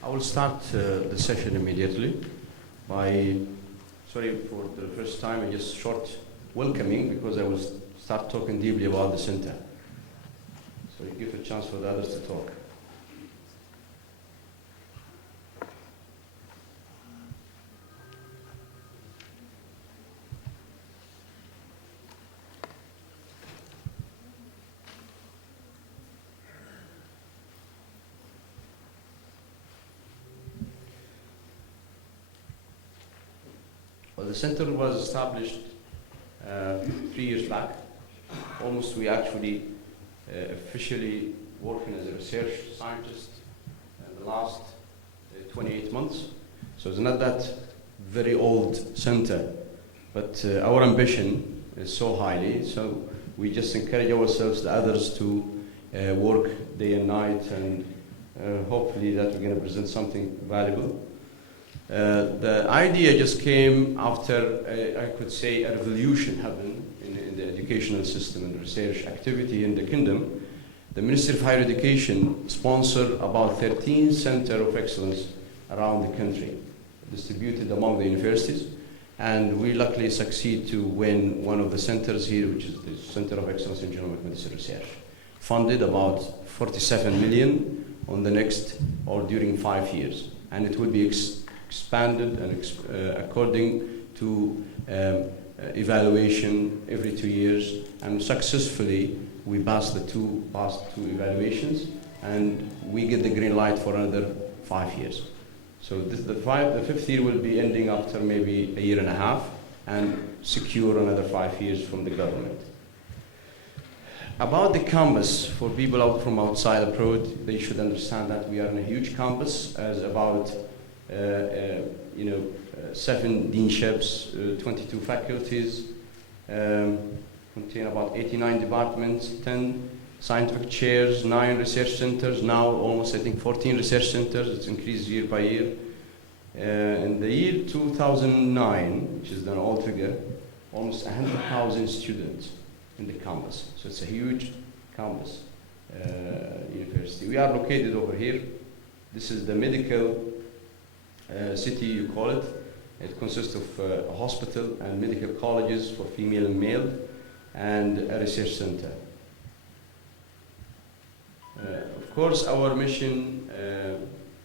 I will start the session immediately by, sorry for the first time, just short welcoming because I will start talking deeply about the center. So you give a chance for the others to talk. Well, the center was established 3 years back. Almost we actually officially working as a research scientist in the last 28 months. So it's not that very old center, but our ambition is so highly, so we just encourage ourselves, the others, to work day and night, and hopefully that we're going to present something valuable. The idea just came after, I could say, a revolution happened in the educational system and research activity in the kingdom. The Ministry of Higher Education sponsored about 13 centers of excellence around the country, distributed among the universities, and we luckily succeed to win one of the centers here, which is the Center of Excellence in Genomic Medicine Research, funded about 47 million on the next or during 5 years, and it will be expanded and according to evaluation every 2 years, and successfully we passed two evaluations, and we get the green light for another 5 years. So the fifth year will be ending after maybe a year and a half, and secure another 5 years from the government. About the campus, for people out from outside abroad, they should understand that we are in a huge campus, as about 7 deanships, 22 faculties, contain about 89 departments, 10 scientific chairs, 9 research centers, now almost I think 14 research centers. It's increased year by year. In the year 2009, which is an old figure, almost 100,000 students in the campus. So it's a huge campus university. We are located over here. This is the medical city, you call it. It consists of a hospital and medical colleges for female and male, and a research center. Of course, our mission,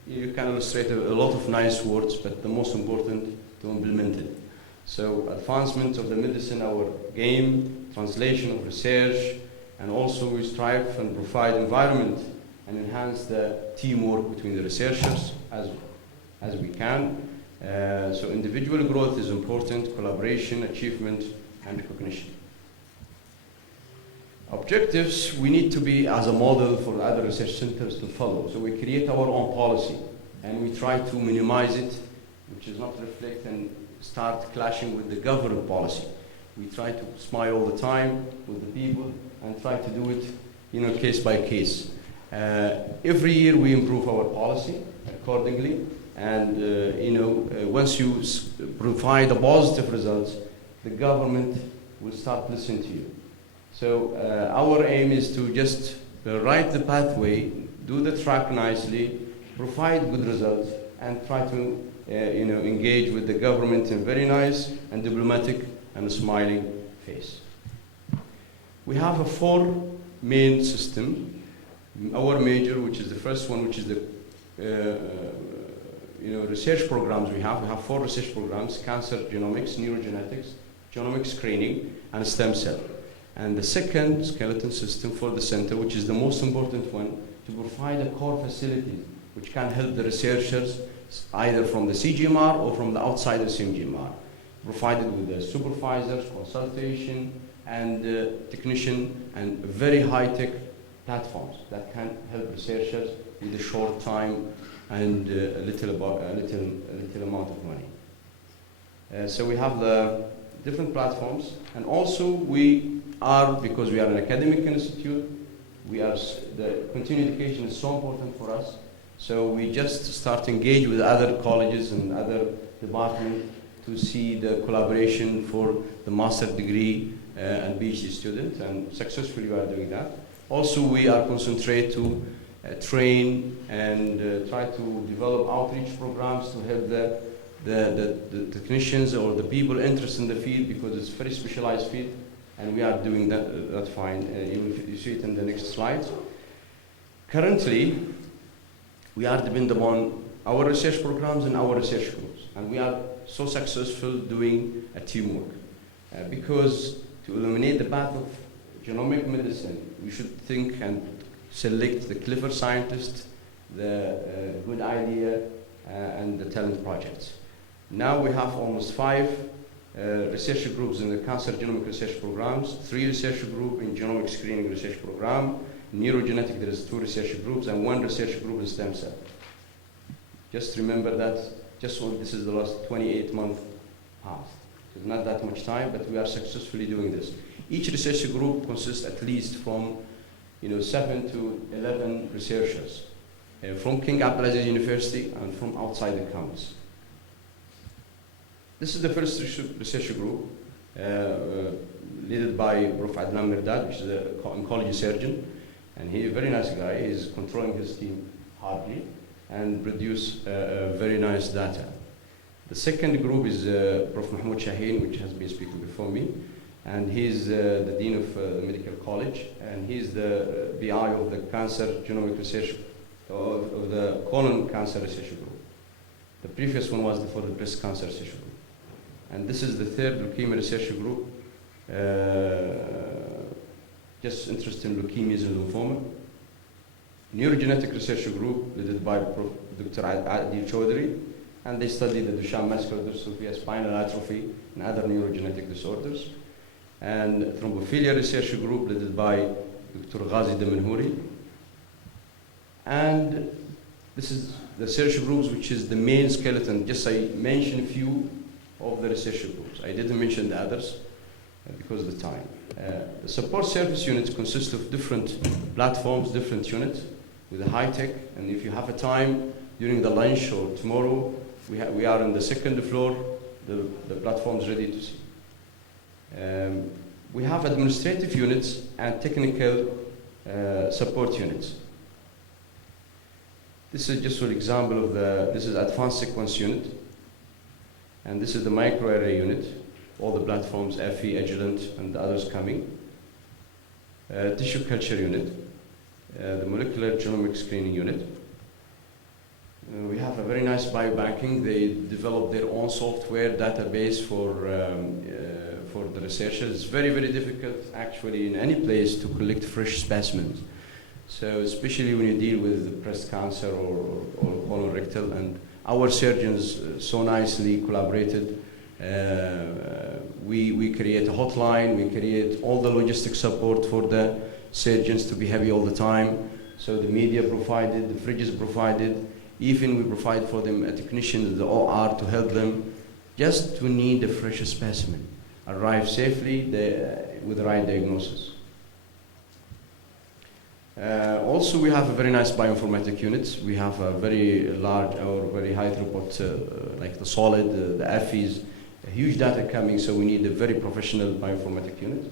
you can illustrate a lot of nice words, but the most important, to implement it. So advancement of the medicine, our game, translation of research, and also we strive and provide environment and enhance the teamwork between the researchers as we can. So individual growth is important, collaboration, achievement, and recognition. Objectives, we need to be as a model for other research centers to follow. So we create our own policy, and we try to minimize it, which is not reflect and start clashing with the government policy. We try to smile all the time with the people and try to do it, case by case. Every year we improve our policy accordingly, and once you provide a positive results, the government will start listening to you. So our aim is to just write the pathway, do the track nicely, provide good results, and try to engage with the government in very nice and diplomatic and smiling face. We have a 4 main system. Our major, which is the first one, which is the research programs we have. We have 4 research programs: cancer genomics, neurogenetics, genomic screening, and stem cell. And the second skeleton system for the center, which is the most important one, to provide a core facility which can help the researchers either from the CGMR or from the outside of CGMR, provided with the supervisors, consultation, and technician, and very high-tech platforms that can help researchers with a short time and a little amount of money. So we have the different platforms, and also we are, because we are an academic institute, the continuing education is so important for us. So we just start to engage with other colleges and other departments to see the collaboration for the master degree and PhD student, and successfully we are doing that. Also, we are concentrate to train, and try to develop outreach programs to help the technicians or the people interested in the field, because it's a very specialized field, and we are doing that fine. You see it in the next slide. Currently, we are dependent upon our research programs and our research groups, and we are so successful doing a teamwork. Because to eliminate the path of genomic medicine, we should think and select the clever scientists, the good idea, and the talent projects. Now we have almost 5 research groups in the cancer genomic research programs, 3 research groups in genomic screening research program. Neurogenetic, there is 2 research groups, and 1 research group in stem cell. Just remember that, just so this is the last 28 months past. It's not that much time, but we are successfully doing this. Each research group consists at least from 7 to 11 researchers from King Abdulaziz University and from outside the campus. This is the first research group, led by Prof. Adnan Mirdad, which is an oncology surgeon, and he's a very nice guy. He's controlling his team hardly and produce very nice data. The second group is Prof. Mahmoud Shaheen, which has been speaking before me, and he's the Dean of the Medical College, and he's the BI of the cancer genomic research, of the colon cancer research group. The previous one was for the breast cancer research group. And this is the third leukemia research group, just interested in leukemias and lymphoma. Neurogenetic research group led by Dr. Adil Chaudhry, and they study the Duchenne muscular dystrophy, spinal atrophy, and other neurogenetic disorders. And thrombophilia research group led by Dr. Ghazi Damanhouri. And this is the research groups, which is the main skeleton. Just I mentioned a few of the research groups. I didn't mention the others because of the time. The support service units consist of different platforms, different units with a high tech. And if you have a time during the lunch or tomorrow, we are on the second floor. The platform is ready to see. We have administrative units and technical support units. This is just an example of this is advanced sequence unit, and this is the microarray unit, all the platforms, FE, Agilent, and the others coming. Tissue culture unit, the molecular genomic screening unit. We have a very nice biobanking. They developed their own software database for the researchers. It's very, very difficult, actually, in any place to collect fresh specimens. So especially when you deal with breast cancer or colorectal, and our surgeons so nicely collaborated. We create a hotline, we create all the logistic support for the surgeons to be happy all the time. So the media provided, the fridges provided, even we provide for them a technician, the OR, to help them just to need a fresh specimen, arrive safely with the right diagnosis. Also, we have a very nice bioinformatic unit. We have a very large or very high throughput, like the solid, the FEs, a huge data coming, so we need a very professional bioinformatic unit.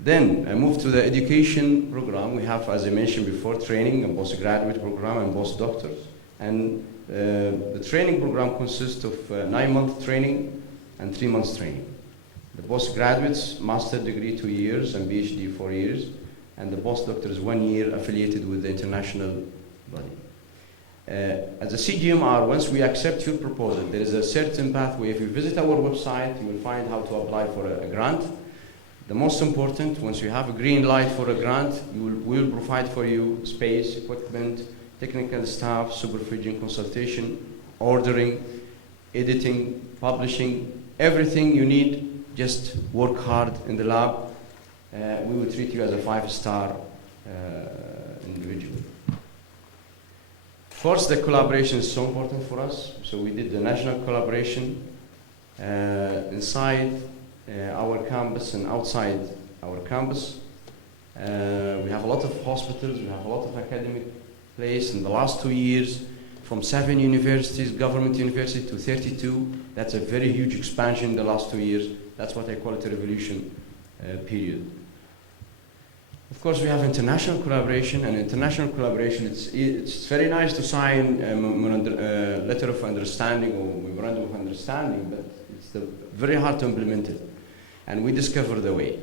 Then I move to the education program. We have, as I mentioned before, training, a postgraduate program, and postdoctors. And the training program consists of 9-month training and 3 months training. The postgraduates, master degree 2 years and PhD 4 years. And the postdoctor is 1 year affiliated with the international body. As a CGMR, once we accept your proposal, there is a certain pathway. If you visit our website, you will find how to apply for a grant. The most important, once you have a green light for a grant, we will provide for you space, equipment, technical staff, supervision, consultation, ordering, editing, publishing, everything you need. Just work hard in the lab. We will treat you as a 5-star individual. First, the collaboration is so important for us. So we did the national collaboration inside our campus and outside our campus. We have a lot of hospitals, we have a lot of academic places. In the last 2 years, from 7 universities, government university, to 32. That's a very huge expansion in the last 2 years. That's what I call it a revolution period. Of course, we have international collaboration, and international collaboration, it's very nice to sign a letter of understanding or memorandum of understanding, but it's very hard to implement it. And we discovered the way.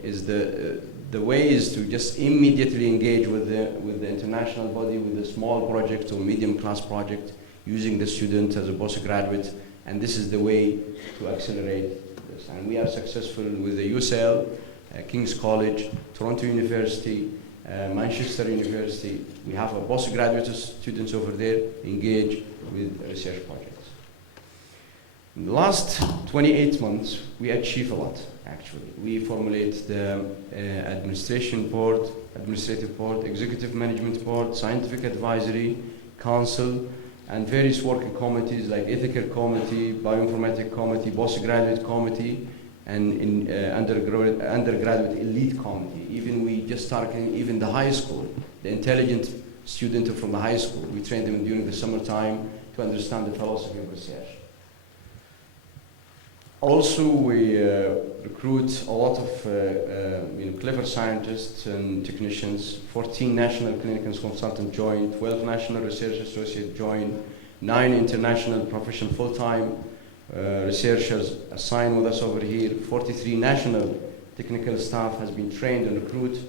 The way is to just immediately engage with the international body with a small project or medium class project, using the student as a postgraduate, and this is the way to accelerate this. And we are successful with the UCL, King's College, Toronto University, Manchester University. We have a postgraduate students over there engage with research projects. In the last 28 months, we achieved a lot, actually. We formulate the administrative board, executive management board, scientific advisory, council, and various working committees like ethical committee, bioinformatics committee, postgraduate committee, and undergraduate elite committee. Even we just started even the high school, the intelligent student from the high school. We train them during the summertime to understand the philosophy of research. Also, we recruit a lot of clever scientists and technicians. 14 national clinical consultants joined, 12 national research associates joined, 9 international professional full-time researchers assigned with us over here. 43 national technical staff has been trained and recruited,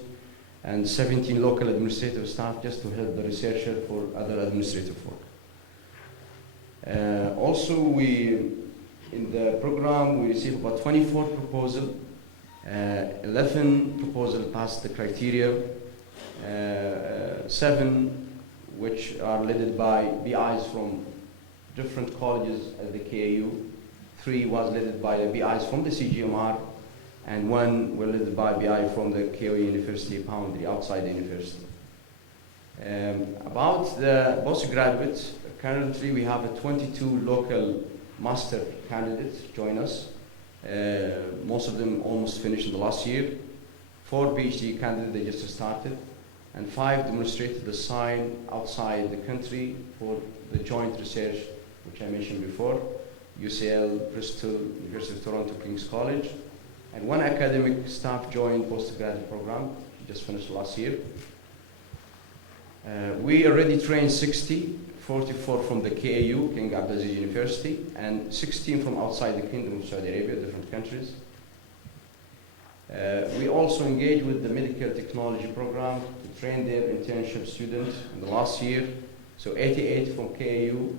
and 17 local administrative staff just to help the researcher for other administrative work. Also, in the program, we received about 24 proposals. 11 proposals passed the criteria. 7 which are led by BIs from different colleges at the KAU. 3 was led by the BIs from the CGMR, and 1 were led by BI from the KAU University Boundary, outside the university. About the postgraduates, currently we have 22 local master candidates join us. Most of them almost finished in the last year. 4 PhD candidates, they just started, and 5 demonstrated the sign outside the country for the joint research, which I mentioned before, UCL, Bristol, University of Toronto, King's College, and 1 academic staff joined postgraduate program, just finished last year. We already trained 60, 44 from the KAU, King Abdulaziz University, and 16 from outside the Kingdom of Saudi Arabia, different countries. We also engaged with the medical technology program to train their internship students in the last year. So 88 from KAU,